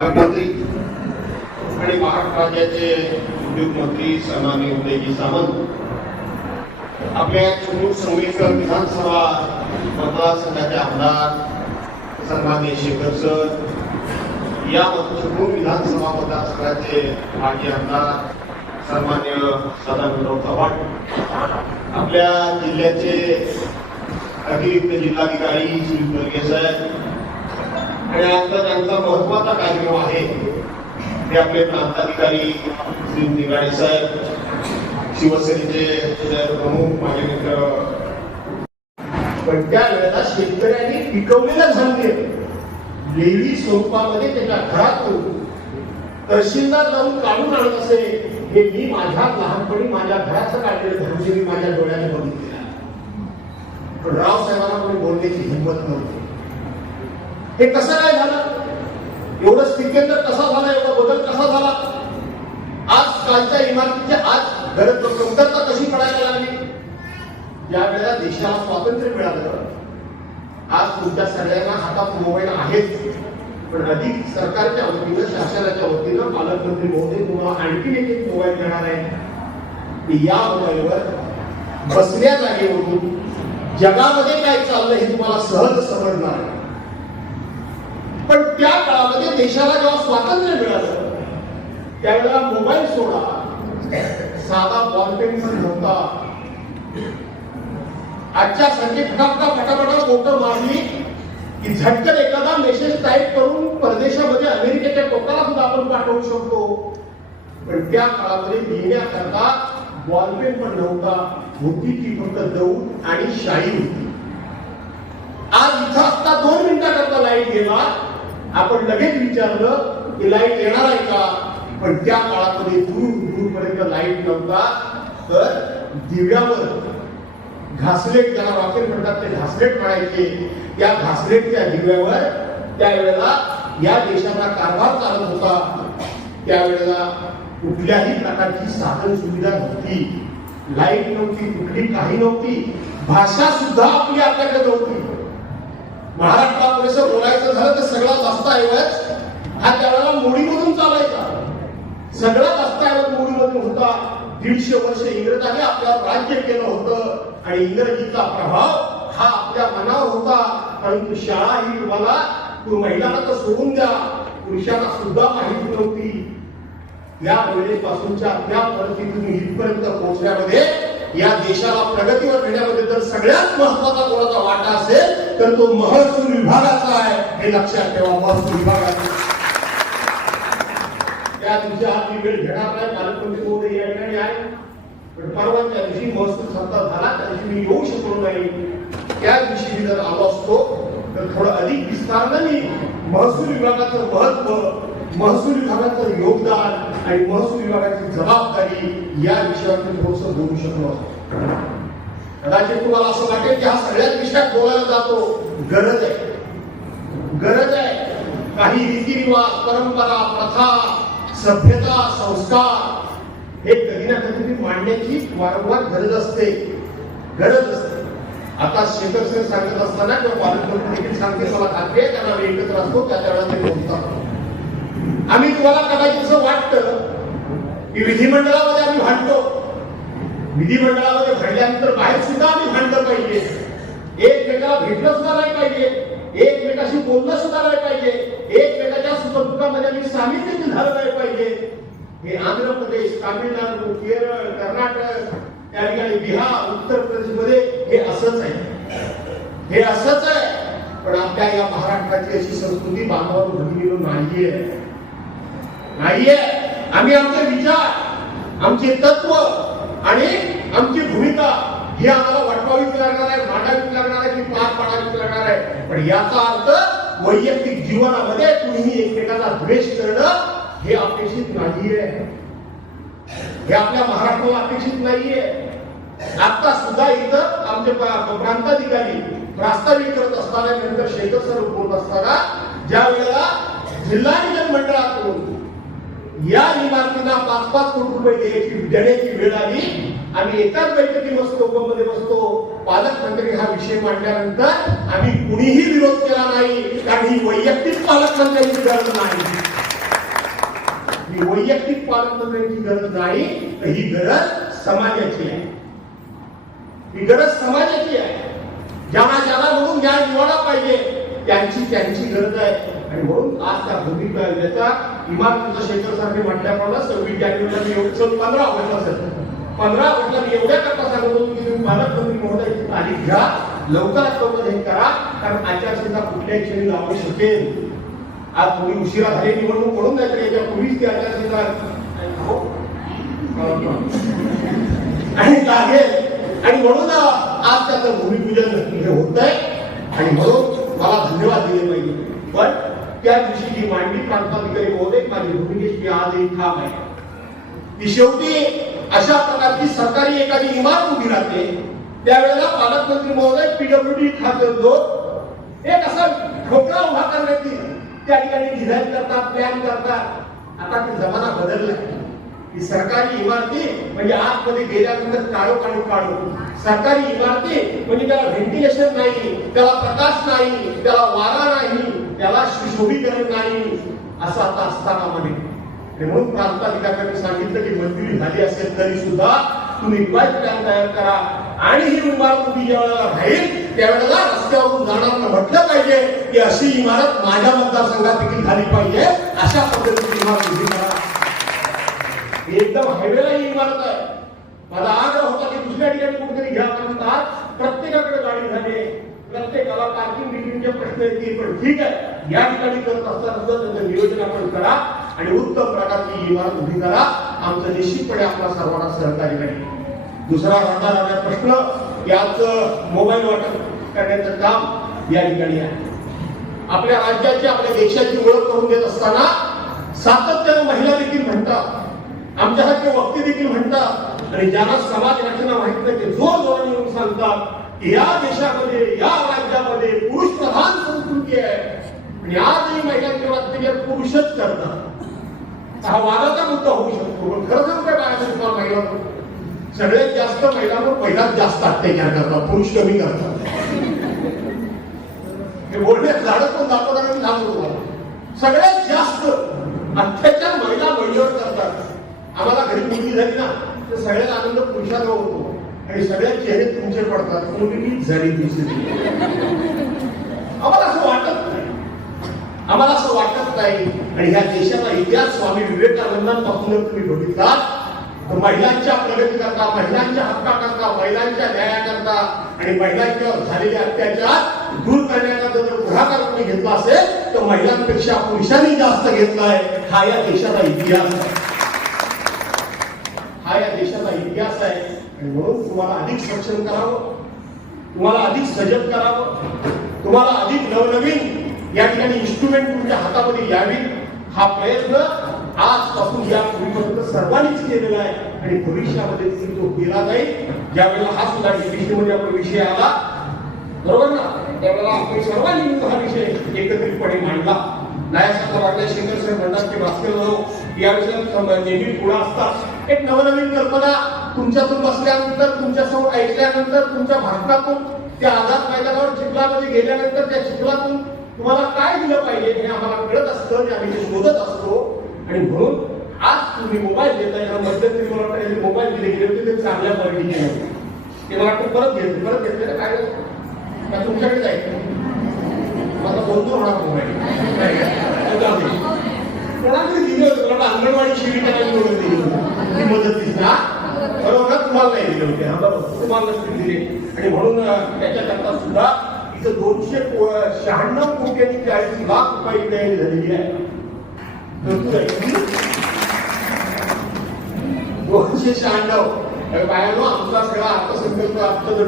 मंत्री आणि महाराष्ट्र राज्याचे उद्योग मंत्री सन्माननीय उदयजी सावंत आपल्या चिमूर संगमेश्वर विधानसभा मतदारसंघाचे आमदार सन्माननीय शेखर सर या चिमूर विधानसभा मतदारसंघाचे माजी आमदार सन्मान्य सदानंदराव चव्हाण आपल्या जिल्ह्याचे अतिरिक्त जिल्हाधिकारी श्री वर्गे साहेब आणि आजचा त्यांचा महत्त्वाचा कार्यक्रम आहे ते आपले प्रांताधिकारी श्री निगाडे साहेब शिवसेनेचे प्रमुख माझे मित्र. पण त्या वेळेला शेतकऱ्यांनी पिकवलेलं धान्य लेवी स्वरूपामध्ये त्याच्या घरात तहसीलदार जाऊन काढून आणत असे हे मी माझ्या लहानपणी माझ्या घराचं काढलेलं धनुष्य मी माझ्या डोळ्याने बघितलेलं पण रावसाहेबांना कोणी बोलण्याची हिंमत नव्हती. हे कसं काय झालं? एवढं स्थित्यंतर कसा झाला एवढा बदल कसा झाला? आज कालच्या इमारतीच्या आज गरज कमतरता कशी पडायला लागली? ज्या देशाला स्वातंत्र्य मिळालं. आज तुमच्या सगळ्यांना हातात मोबाईल आहेच पण अधिक सरकारच्या वतीनं शासनाच्या वतीनं पालकमंत्री महोदय तुम्हाला आणखी एक मोबाईल देणार आहे या मोबाईलवर बसल्या जागेवरून जगामध्ये काय चाललंय हे तुम्हाला सहज समजणार. आहे त्या काळामध्ये देशाला जेव्हा स्वातंत्र्य मिळालं त्यावेळेला मोबाईल सोडा. साधा बॉलपेन पण नव्हता. आजच्या सारखी फटाफटा फटाफटा बोटं मारली की झटकन एखादा मेसेज टाईप करून परदेशामध्ये अमेरिकेच्या टोकाला सुद्धा आपण पाठवू शकतो. पण त्या काळामध्ये लिहिण्याकरता बॉलपेन पण नव्हता. होती ती फक्त दौड आणि शाई होती. आज इथं असता दोन मिनिटाकरता लाइट गेला. आपण लगेच विचारलं की लाइट येणार आहे का? पण त्या काळामध्ये दूर दूरपर्यंत लाइट नव्हता. तर दिव्यावर घासलेट त्याला रॉकेट म्हणतात ते घासलेट म्हणायचे. त्या घासलेटच्या दिव्यावर त्यावेळेला या देशाचा कारभार चालत होता. त्यावेळेला कुठल्याही प्रकारची साधन सुविधा नव्हती. लाइट नव्हती कुठली काही नव्हती. भाषा सुद्धा आपली आपल्याकडे नव्हती महाराष्ट्रात बोलायचं झालं तर सगळा दस्ताऐवज हा त्यावेळेला मोडीमधून चालायचा. सगळा दस्ताऐवज मोडीमधून होता. दीडशे वर्ष इंग्रजांनी आपल्यावर राज्य केलं होतं. आणि इंग्रजीचा प्रभाव हा आपल्या मनावर होता. परंतु शाळा ही तुम्हाला तू महिलांना तर सोडून द्या. पुरुषांना सुद्धा माहिती नव्हती. या वेळेपासूनच्या त्या परिस्थितीतून इथपर्यंत पोहोचण्यामध्ये या देशाला प्रगतीवर नेण्यामध्ये जर सगळ्यात महत्त्वाचा कोणाचा वाटा असेल तर तो महसूल विभागाचा आहे हे लक्षात ठेवा महसूल विभागाचा. त्या दिवशी हा मी वेळ घेणार नाही पालकमंत्री महोदय या ठिकाणी आहे. पण परवाच्या दिवशी महसूल सत्ता झाला त्या दिवशी मी येऊ शकलो नाही. त्या दिवशी मी जर आलो असतो तर थोडं अधिक विस्तारानं मी महसूल विभागाचं महत्त्व महसूल विभागाचं योगदान आणि महसूल विभागाची जबाबदारी या विषयावर थोडस बोलू शकलो असतो. कदाचित तुम्हाला असं वाटेल की हा सगळ्यात विषयात बोलायला जातो. गरज आहे. गरज आहे. काही रीतिरिवाज परंपरा प्रथा सभ्यता संस्कार हे कधी ना कधी मांडण्याची वारंवार गरज असते. गरज असते. आता शेखर सर सांगत असताना किंवा पालकमंत्री देखील सांगते मला खात्री आहे त्यांना आम्ही एकत्र असतो त्या त्यावेळेला ते बोलतात. आम्ही तुम्हाला कदाचित असं वाटतं की विधिमंडळामध्ये आम्ही भांडतो. विधिमंडळामध्ये भरल्यानंतर बाहेर सुद्धा आम्ही भांडलं पाहिजे एकमेकाला भेटलं सुद्धा नाही पाहिजे. एकमेकाशी बोलणं सुद्धा नाही पाहिजे. एकमेकाच्या सुखदुःखामध्ये आम्ही सामील देखील झालं नाही पाहिजे. हे आंध्र प्रदेश तामिळनाडू केरळ कर्नाटक त्या ठिकाणी बिहार उत्तर प्रदेशमध्ये हे असंच आहे. हे असंच आहे. पण आपल्या या महाराष्ट्राची अशी संस्कृती बांधावर भगिनीलो नाहीये. नाहीये. आम्ही आमचे विचार आमचे तत्व आणि आमची भूमिका ही आम्हाला वाटवावीच लागणार आहे मांडावीच लागणार आहे की पार पाडावीच लागणार आहे. पण याचा अर्थ वैयक्तिक जीवनामध्ये तुम्ही एकमेकांना द्वेष करणं हे अपेक्षित नाहीये. हे आपल्या महाराष्ट्राला अपेक्षित नाहीये. आता सुद्धा इथं आमचे प्रांताधिकारी प्रास्ताविक करत असताना नंतर शेखर सर बोलत असताना ज्या वेळेला जिल्हा नियोजन मंडळातून या इमारतीला पाच पाच कोटी रुपये द्यायची देण्याची वेळ आली. आम्ही एकाच बैठकी बसतो मध्ये बसतो. पालकमंत्री हा विषय मांडल्यानंतर आम्ही कुणीही विरोध केला नाही कारण ही वैयक्तिक पालकमंत्र्यांची गरज नाही. ही वैयक्तिक पालकमंत्र्यांची गरज नाही तर ही गरज समाजाची आहे. ही गरज समाजाची आहे. ज्यांना ज्यांना म्हणून ज्ञान मिळाला पाहिजे त्यांची त्यांची गरज आहे. आणि म्हणून आज त्या भूमिका याचा इमारतीचं शेखर सारखे म्हटल्याप्रमाणे सव्वीस जानेवारीला मी एवढं पंधरा ऑगस्ट असेल. पंधरा ऑगस्टला मी एवढ्या करता सांगत होतो की तुम्ही पालकमंत्री महोदय तारीख घ्या लवकरात लवकर हे करा कारण आचारसंहिता कुठल्याही क्षणी लावू शकेल. आज थोडी उशिरा झाली निवडणूक म्हणून नाही तर याच्या पूर्वीच ती आचारसंहिता हो? आणि लागेल आणि म्हणून आज त्याचं भूमिपूजन हे होत आहे आणि म्हणून मला धन्यवाद दिले पाहिजे. पण त्या दिवशी जी मांडली प्रांताधिकारी महोदय माझी भूमिकेची एक ठाम आहे. ती शेवटी अशा प्रकारची सरकारी एखादी इमारत उभी राहते. त्यावेळेला पालकमंत्री महोदय पीडब्ल्यूडी खाते जो एक असा ठोकळा उभा करण्याची त्या ठिकाणी डिझाईन करतात प्लॅन करतात. आता ते जमाना बदललाय. ही सरकारी इमारती म्हणजे आतमध्ये गेल्यानंतर काळो काळो काढो सरकारी इमारती म्हणजे त्याला व्हेंटिलेशन नाही त्याला प्रकाश नाही त्याला वारा नाही. त्याला सुशोभीकरण नाही असं आता असताना मध्ये म्हणून प्रांताधिकाऱ्यांनी सांगितलं की मंजुरी झाली असेल तरी सुद्धा तुम्ही प्लॅन तयार करा. आणि ही इमारत तुम्ही ज्या वेळेला राहील त्यावेळेला रस्त्यावरून जाणार म्हटलं पाहिजे की अशी इमारत माझ्या मतदारसंघात देखील झाली पाहिजे. अशा पद्धतीची इमारत उभी करा. एकदम हायवेला ही इमारत आहे. माझा आग्रह होता की दुसऱ्या ठिकाणी कुठेतरी घ्या. म्हणतात प्रत्येकाकडे गाडी झाली प्रत्येकाला पार्किंग बिल्डिंगचे प्रश्न येतील पण ठीक आहे. या ठिकाणी करत असताना सुद्धा त्याचं नियोजन आपण करा आणि उत्तम प्रकारची इमारत उभी करा आमचं निश्चितपणे आपला सर्वांना सहकार्य करेल. दुसरा राहणार राहणार प्रश्न याच मोबाईल वाटप करण्याचं काम या ठिकाणी आहे. आपल्या राज्याची आपल्या देशाची ओळख करून देत असताना सातत्यानं महिला देखील म्हणतात आमच्यासारखे वक्ते देखील म्हणतात आणि ज्यांना समाज रचना माहीत नाही ते जोर जोराने येऊन सांगतात या देशामध्ये या राज्यामध्ये पुरुष प्रधान संस्कृती आहे. आणि आजही महिलांचे अत्याचार पुरुषच करतात. हा वादाचा मुद्दा होऊ शकतो पण खरं सांगू काय बाहेर महिला सगळ्यात जास्त महिलांवर महिलाच जास्त अत्याचार करतात पुरुष कमी करतात. हे बोलण्यात झाडं पण दाखवताना मी सांगतो तुम्हाला सगळ्यात जास्त अत्याचार महिला महिलेवर करतात. आम्हाला घरी मुलगी झाली ना तर सगळ्यात आनंद पुरुषाला होतो. आणि सगळ्या चेहरे तुमचे पडतात. मुलगी झाली दुसरी आम्हाला असं वाटत नाही. आम्हाला असं वाटत नाही. आणि ह्या देशाचा इतिहास स्वामी विवेकानंदांपासून तुम्ही बघितला तर महिलांच्या प्रगतीकरता महिलांच्या हक्काकरता महिलांच्या न्यायाकरता आणि महिलांच्यावर झालेले अत्याचार दूर करण्याकरता जर पुढाकार तुम्ही घेतला असेल तर महिलांपेक्षा पुरुषांनी जास्त घेतलाय. हा या देशाचा इतिहास आहे. हा या देशाचा इतिहास आहे. आणि म्हणून तुम्हाला अधिक सक्षम करावं तुम्हाला अधिक सजग करावं तुम्हाला अधिक नवनवीन या ठिकाणी इन्स्ट्रुमेंट तुमच्या हातामध्ये यावी. हा प्रयत्न आजपासून या पूर्वीपर्यंत सर्वांनीच केलेला आहे आणि भविष्यामध्ये देखील तो केला जाईल. ज्यावेळेला हा सुद्धा डीपीसी मध्ये आपला विषय आला बरोबर ना त्यावेळेला आपण सर्वांनी हा विषय एकत्रितपणे मांडला. नायासारखं वाटलं शेखर साहेब म्हणतात की भास्कर याविषयी नेहमी पुढे असतात. एक नवनवीन कल्पना तुमच्यातून बसल्यानंतर तुमच्यासमोर ऐकल्यानंतर तुमच्या भारतातून त्या आझाद मैदानावर चिखलामध्ये गेल्यानंतर त्या चिखलातून तुम्हाला काय दिलं पाहिजे हे आम्हाला कळत असतं ते आम्ही ते शोधत असतो. आणि म्हणून आज तुम्ही मोबाईल देताय या मध्यंतरी मला वाटतं मोबाईल दिले गेले होते ते चांगल्या क्वालिटीचे होते. ते मला वाटतं परत घेतले परत घेतले तर काय तुमच्याकडे जायचं माझा बोलतो होणार मोबाईल. कोणाकडे दिले होते कोणाला अंगणवाडी शिबिकाला निवडून दिली होती ती मदतीस ना बरोबर ना? तुम्हाला नाही दिले होते हा बरोबर तुम्हाला दिले आणि म्हणून त्याच्याकरता सुद्धा इथं दोनशे शहाण्णव कोटी आणि चाळीस लाख रुपये तयारी झालेली आहे दोनशे शहाण्णव बायानो आमचा सगळा अर्थसंकल्प आमचा जो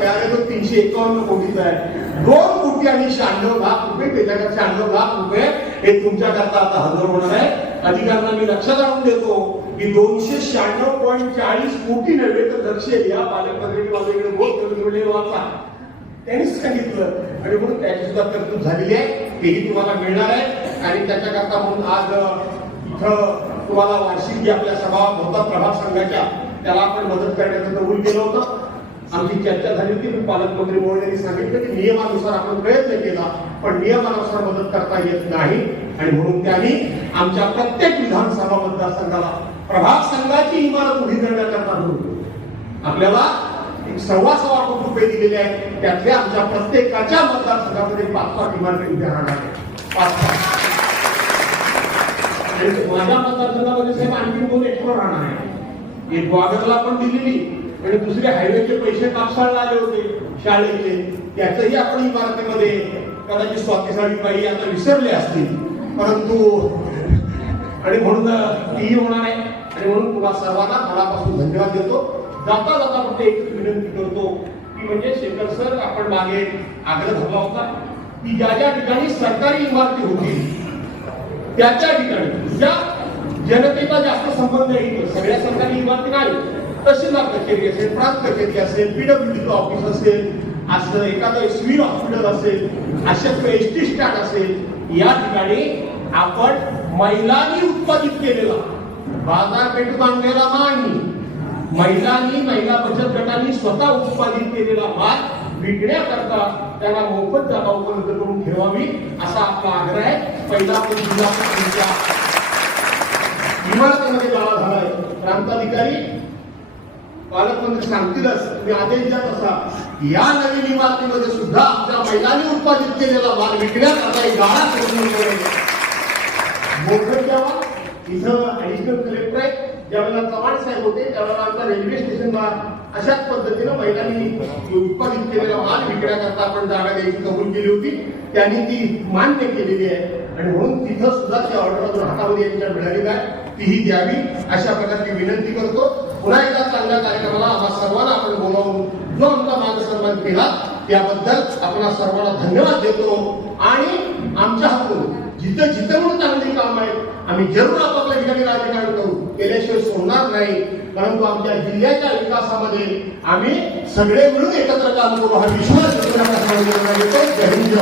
तयार आहे तो तीनशे एकावन्न कोटीचा आहे. दोन कोटी आणि शहाण्णव लाख रुपये त्याच्याकडे शहाण्णव लाख रुपये हे तुमच्याकरता आता हजर होणार आहे. अधिकाऱ्यांना मी लक्षात आणून देतो की दोनशे शहाण्णव पॉईंट चाळीस कोटी नव्हे तर लक्ष या पालकमंत्र्यांनी माझ्याकडे बोल करून वाचा. त्यांनीच सांगितलं. आणि म्हणून त्याची सुद्धा तरतूद झालेली आहे. तेही तुम्हाला मिळणार आहे. आणि त्याच्याकरता म्हणून आज इथं तुम्हाला वार्षिक जी आपल्या सभा होतात प्रभाग संघाच्या त्याला आपण मदत करण्याचं कबूल केलं होतं. आमची चर्चा झाली होती. मी पालकमंत्री महोदयांनी सांगितलं की नियमानुसार आपण प्रयत्न केला पण नियमानुसार मदत करता येत नाही. आणि म्हणून त्यांनी आमच्या प्रत्येक विधानसभा मतदारसंघाला प्रभाग संघाची इमारत उभी करण्याकरता बोलतो आपल्याला एक सव्वा सव्वा कोटी रुपये दिलेले आहेत. त्यातले आमच्या प्रत्येकाच्या मतदारसंघामध्ये पाच पाच इमारती उभ्या राहणार आहेत. पाच पाच. आणि माझ्या मतदारसंघामध्ये साहेब आणखी दोन एक्स्ट्रा राहणार आहे एक ग्वागरला पण दिलेली. आणि दुसरे हायवेचे पैसे कापसाळला आले होते शाळेचे. त्याचंही आपण इमारतीमध्ये कदाचित स्वाती साडीबाई आता विसरले असतील. परंतु आणि म्हणून तीही होणार आहे. आणि म्हणून तुला सर्वांना मनापासून धन्यवाद देतो. जाता जाता फक्त एक विनंती करतो की म्हणजे शेखर सर आपण मागे आग्रह धरला होता की ज्या ज्या ठिकाणी सरकारी इमारती होती त्या त्या ठिकाणी ज्या जनतेचा जास्त संबंध येईल सगळ्या सरकारी इमारती नाही. तहसीलदार कचेरी असेल प्रांत कचेरी असेल पीडब्ल्यूडीचं ऑफिस असेल असं एखादं सिव्हिल हॉस्पिटल असेल अशा एस टी स्टँड असेल या ठिकाणी आपण महिलांनी उत्पादित केलेला बाजारपेठेत आणलेला नाही महिलांनी महिला बचत गटांनी स्वतः उत्पादित केलेला माल विकण्याकरता त्यांना मोफत जागा उपलब्ध करून ठेवावी असा आपला आग्रह आहे. पहिला इमारतीमध्ये गाळा झालाय. प्रांताधिकारी पालकमंत्री सांगतीलच तुम्ही आदेश द्या असा. या नवीन इमारतीमध्ये सुद्धा आमच्या महिलांनी उत्पादित केलेला माल विकण्याकरता एक गाळा करून मोफत द्यावा. इथं ऍडिशनल कलेक्टर आहे ज्यावेळेला चव्हाण साहेब होते त्यावेळेला आमचा रेल्वे स्टेशनला अशाच पद्धतीनं महिलांनी उत्पादित केलेला माल विकण्याकरता आपण जागा द्यायची कबूल केली होती. त्यांनी ती मान्य केलेली आहे. आणि म्हणून तिथं सुद्धा ती ऑर्डर अजून हातामध्ये यांच्या मिळालेली आहे तीही द्यावी अशा प्रकारची विनंती करतो. पुन्हा एकदा चांगल्या कार्यक्रमाला आम्हा सर्वांना आपण बोलावून जो आमचा मान सन्मान केला त्याबद्दल आपण सर्वांना धन्यवाद देतो. आणि आमच्या हातून जिथं जिथं म्हणून चांगली काम आहेत आम्ही जरूर आपापल्या ठिकाणी राजकारण करू. केल्याशिवाय सोडणार नाही. परंतु आमच्या जिल्ह्याच्या विकासामध्ये आम्ही सगळे मिळून एकत्र काम करू. हा विश्वास जय हिंद